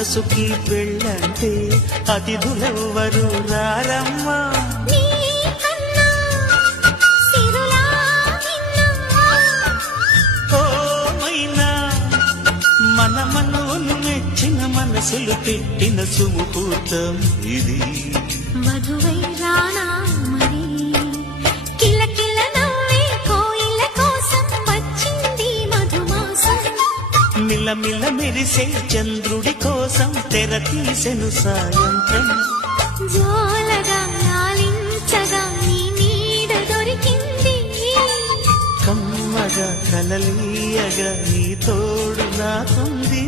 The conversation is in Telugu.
మనసుకి పెళ్ళంటే అతిథులెవ్వరు రారమ్మా. మన మనవులు మెచ్చిన మనసులు పెట్టిన సుముహూర్తం ఇది. మధువై రానా మరి కిలకిల నవ్వే కోయిల కోసం వచ్చింది మధుమాసం. మిలమిల మెరిసే చంద్రుడి కోసం తెర తీసెను సాయంత్రం. జోలగా లాలించగా నీ నీడ దొరికింది. కమ్మగా కలలీయగా నీ తోడు నాకుంది.